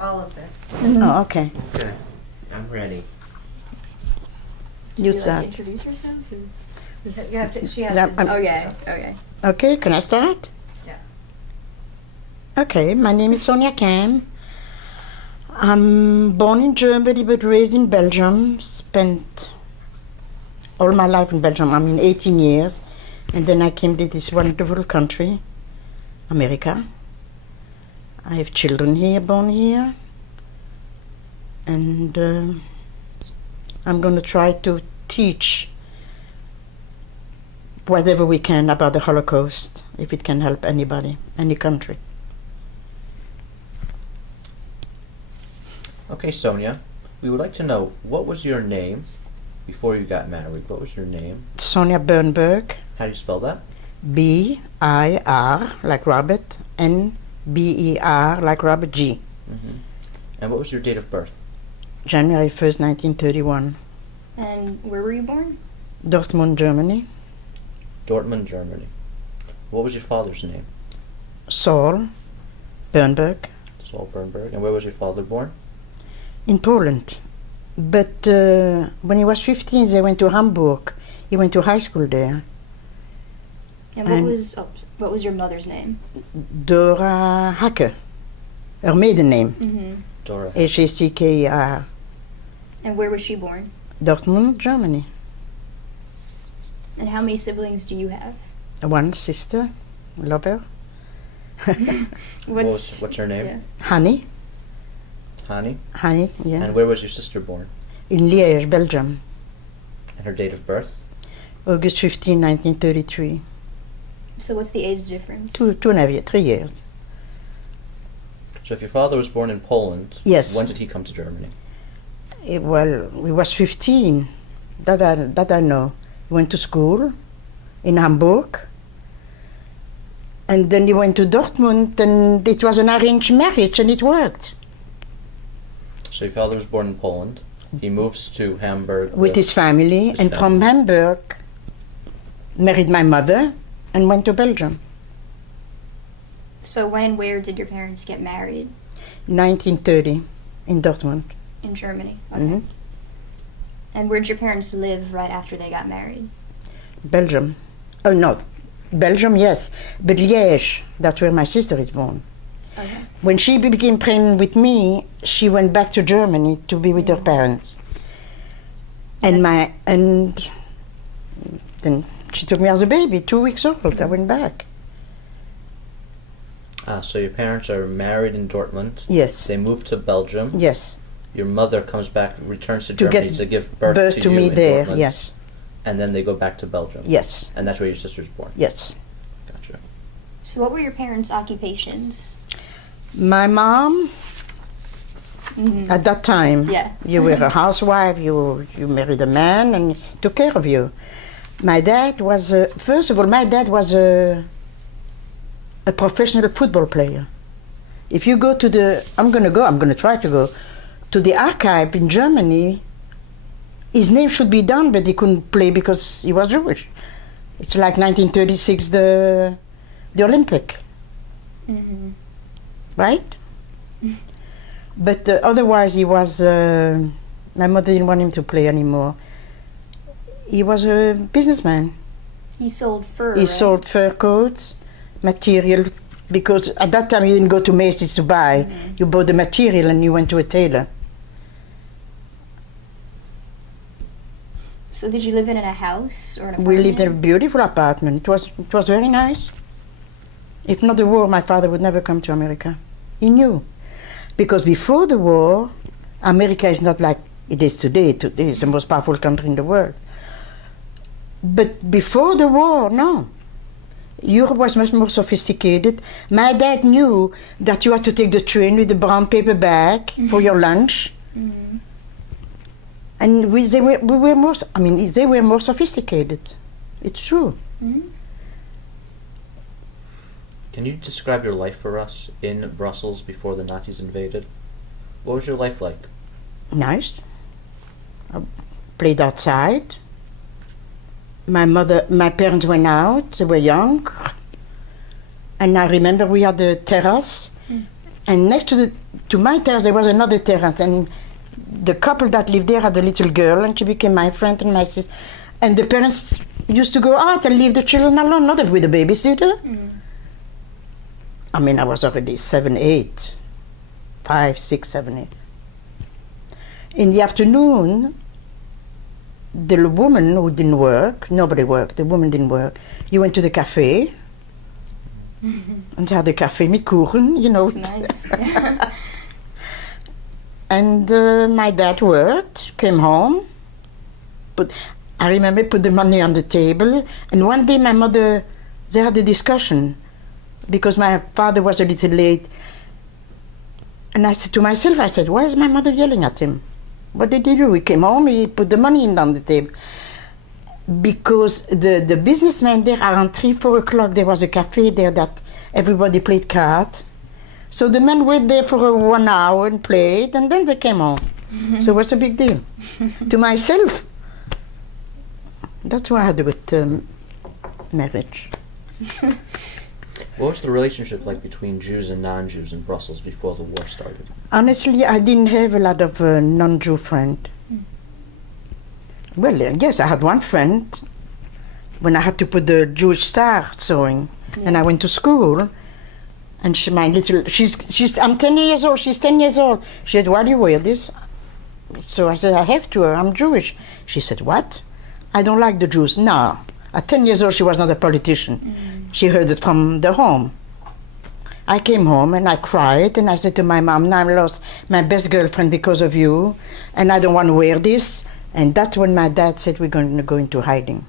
all of this. Oh, okay. Okay, I'm ready. You Would start. introduce yourself? You have to, she has That- to. I'm- Okay, okay. Okay, can I start? Yeah. Okay, my name is Sonia Kam. I'm born in Germany but raised in Belgium. Spent all my life in Belgium, 18 years. And then I came to this wonderful country, America. I have children here, born here. And I'm going to try to teach whatever we can about the Holocaust, if it can help anybody, any country. Okay, Sonia, we would like to know, what was your name before you got married? What was your name? Sonia Bernberg, How do you spell that? B-I-R, like Robert, N-B-E-R, like Robert G. Mm-hmm. And what was your date of birth? January 1st, 1931. And where were you born? Dortmund, Germany. Dortmund, Germany. What was your father's name? Saul Bernberg, Saul Bernberg. And where was your father born? in Poland. But when he was 15, they went to Hamburg. He went to high school there. And what was your mother's name? Dora Hacker, her maiden name, Mm-hmm. Dora. H-A-C-K-E-R. And where was she born? Dortmund, Germany. And how many siblings do you have? One sister, love her. What's her name? Yeah. Honey, Hani. yeah. And where was your sister born? In Liège, Belgium, And her date of birth? August 15, 1933. So what's the age difference? 3 years. So if your father was born in Poland, Yes. when did he come to Germany? Well, we was 15. That I know. He went to school in Hamburg. And then he went to Dortmund, and it was an arranged marriage, and it worked. So your father was born in Poland. He moves to Hamburg With his family, his and from family. Hamburg, married my mother, and went to Belgium. So when and where did your parents get married? 1930, in Dortmund. In Germany. Okay. Mhm. And where'd your parents live right after they got married? Belgium. Oh, no. Belgium, yes. But Liège, that's where my sister is born. Okay. When she became pregnant with me, she went back to Germany to be with her parents. And then she took me as a baby, 2 weeks old. I went back. So your parents are married in Dortmund. Yes. They move to Belgium. Yes. Your mother comes back, returns to To Germany get to give birth Birth to to you me in there, Dortmund. yes. And then they go back to Belgium. Yes. And that's where your sister's born. Yes. Gotcha. So what were your parents' occupations? My mom, at that time, Yeah. you were a housewife, you married a man and he took care of you. My dad was, first of all, my dad was a professional football player. If you go to I'm going to try to go, to the archive in Germany, his name should be done, but he couldn't play because he was Jewish. It's like 1936, the Olympic. Mm-hmm. Right? But otherwise he was, my mother didn't want him to play anymore. He was a businessman. He sold fur, He right? sold fur coats, material, because at that time you didn't go to Macy's to buy. Mm-hmm. You bought the material and you went to a tailor. So did you live in a house or an apartment? We lived in a beautiful apartment. It was very nice. If not the war, my father would never come to America. He knew. Because before the war, America is not like it is today. Today is the most powerful country in the world. But before the war, no. Europe was much more sophisticated. My dad knew that you had to take the train with the brown paper bag for your lunch. Mm-hmm. And they were more sophisticated. It's true. Mm-hmm. Can you describe your life for us in Brussels before the Nazis invaded? What was your life like? Nice. I played outside. My parents went out, they were young. And I remember we had a terrace And next to my terrace, there was another terrace, and the couple that lived there had a little girl, and she became my friend and my sister. And the parents used to go out and leave the children alone, not with a babysitter. I mean, I was already 7, 8, 5, 6, 7, 8. In the afternoon, the woman who didn't work, nobody worked, the woman didn't work, you went to the cafe, and had a cafe mit Kuchen, you know. That's nice. And my dad worked, came home, I remember put the money on the table, and one day my mother, they had a discussion, because my father was a little late, and I said to myself, I said, why is my mother yelling at him? What did he do? He came home, he put the money in on the table. Because the businessmen there, around 3, 4 o'clock, there was a cafe there that everybody played cards. So the men were there for 1 hour and played, and then they came home. So what's a big deal? To myself. That's why I had a good marriage. What was the relationship like between Jews and non-Jews in Brussels before the war started? Honestly, I didn't have a lot of non-Jew friends. Well, yes, I had one friend when I had to put the Jewish star sewing, and I went to school, and I'm 10 years old, she's 10 years old. She said, why do you wear this? So I said, I have to, I'm Jewish. She said, what? I don't like the Jews. No. At 10 years old, she was not a politician. She heard it from the home. I came home and I cried, and I said to my mom, now I lost my best girlfriend because of you, and I don't want to wear this. And that's when my dad said, we're going to go into hiding.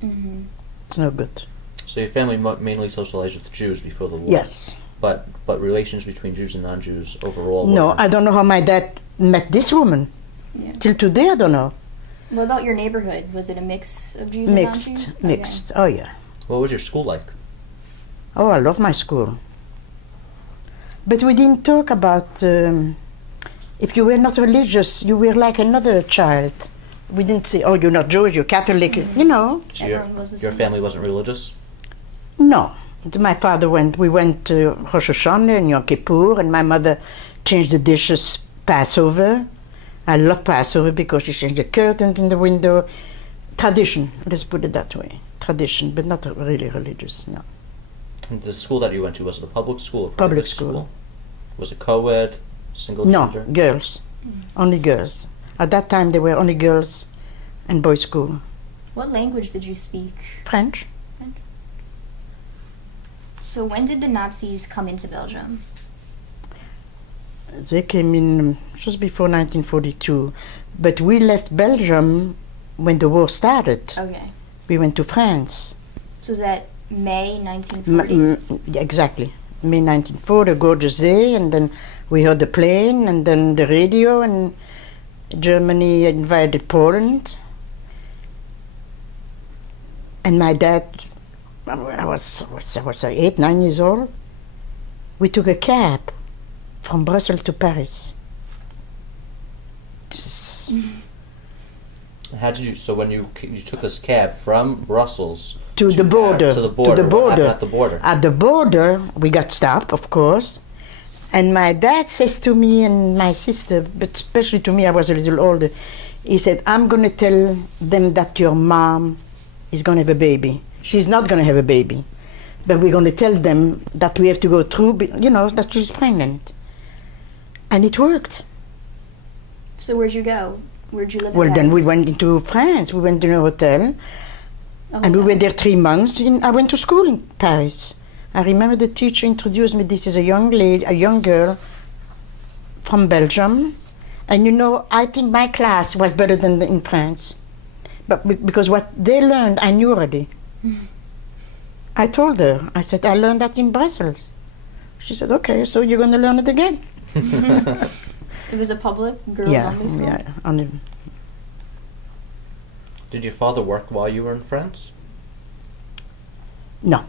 It's no good. So your family mainly socialized with Jews before the war? Yes. But relations between Jews and non-Jews overall? No, I don't know how my dad met this woman. Yeah. Till today, I don't know. What about your neighborhood? Was it a mix of Jews and non-Jews? Mixed, mixed. Oh, yeah. What was your school like? Oh, I love my school. But we didn't talk about, if you were not religious, you were like another child. We didn't say, oh, you're not Jewish, you're Catholic, you know. So Everyone was the your same. family wasn't religious? No. My father we went to Rosh Hashanah and Yom Kippur, and my mother changed the dishes Passover. I love Passover because she changed the curtains in the window. Tradition, let's put it that way. Tradition, but not really religious, no. And the school that you went to, was it a public school? Or Public private school. Was it co-ed, single No, gender? girls. Only girls. At that time, there were only girls and boys' school. What language did you speak? French. So when did the Nazis come into Belgium? They came in just before 1942. But we left Belgium when the war started. Okay. We went to France. So is that May 1940? Yeah, exactly. May 1940, a gorgeous day, and then we heard the plane, and then the radio, and Germany invaded Poland. And my dad, I was 8, 9 years old. We took a cab from Brussels to Paris. How did you? So when you took this cab from Brussels To the border. to the border, To the what happened border. at the border? At the border, we got stopped, of course. And my dad says to me and my sister, but especially to me, I was a little older, he said, I'm going to tell them that your mom is going to have a baby. She's not going to have a baby. But we're going to tell them that we have to go through, you know, that she's pregnant. And it worked. So where'd you go? Where'd you live in Well, then we Paris? went into France. We went to a hotel. A And we hotel. were there 3 months. I went to school in Paris. I remember the teacher introduced me. This is a young lady, a young girl from Belgium. And you know, I think my class was better than in France. But because what they learned, I knew already. I told her, I said, I learned that in Brussels. She said, okay, so you're going to learn it again. It was a public girls only school? Yeah, only. Did your father work while you were in France? No.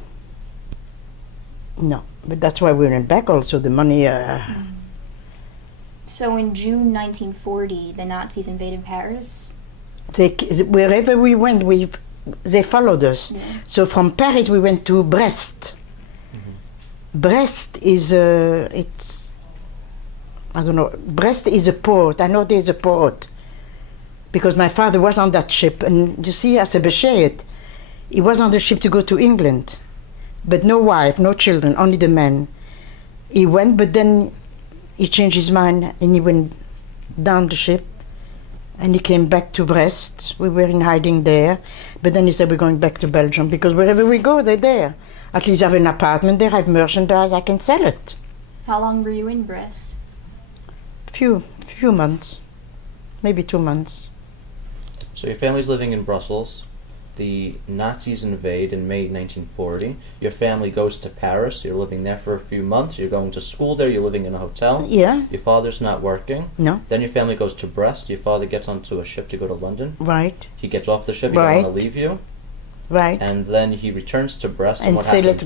No, but that's why we went back also, the money. So in June 1940, the Nazis invaded Paris? Wherever we went, they followed us. Yeah. So from Paris we went to Brest. Brest is it's I don't know. Brest is a port. I know there's a port because my father was on that ship, and you see, as a Bescheid, he was on the ship to go to England, but no wife, no children, only the men. He went, but then he changed his mind and he went down the ship, and he came back to Brest. We were in hiding there, but then he said, we're going back to Belgium because wherever we go, they're there. At least I have an apartment there, I have merchandise, I can sell it. How long were you in Brest? Few months, maybe 2 months. So your family's living in Brussels. The Nazis invade in May 1940. Your family goes to Paris. You're living there for a few months. You're going to school there. You're living in a hotel. Yeah. Your father's not working. No. Then your family goes to Brest. Your father gets onto a ship to go to London. Right. He gets off the ship. He Right. doesn't want to leave you. Right. And then he returns to Brest. And what say, happens?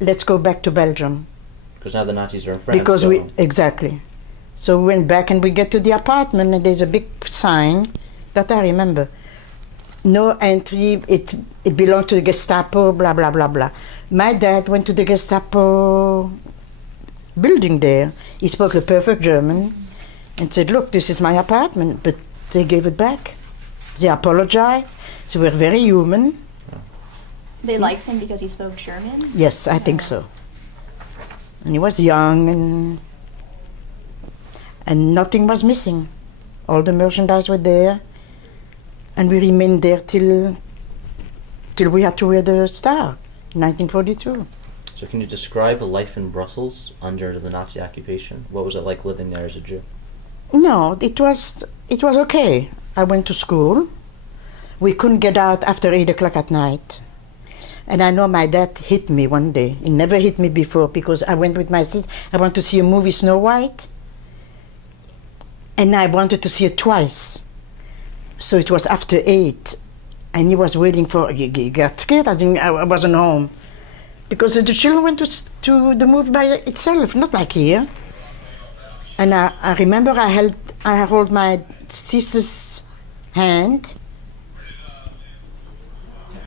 let's go back to Belgium. Because now the Nazis are in France. Because so- exactly. So we went back and we get to the apartment and there's a big sign that I remember. No entry, it belonged to the Gestapo, blah, blah, blah, blah. My dad went to the Gestapo building there. He spoke a perfect German and said, look, this is my apartment, but they gave it back. They apologized. They were very human. They liked him because he spoke German? Yes, I think so. And he was young and nothing was missing. All the merchandise were there. And we remained there till we had to wear the star, in 1942. So can you describe a life in Brussels under the Nazi occupation? What was it like living there as a Jew? No, it was okay. I went to school. We couldn't get out after 8 o'clock at night. And I know my dad hit me one day. He never hit me before because I went with my sister. I wanted to see a movie, Snow White. And I wanted to see it twice. So it was after 8. And he was waiting for, he got scared. I wasn't home. Because the children went to the movie by itself, not like here. And I remember I held my sister's hand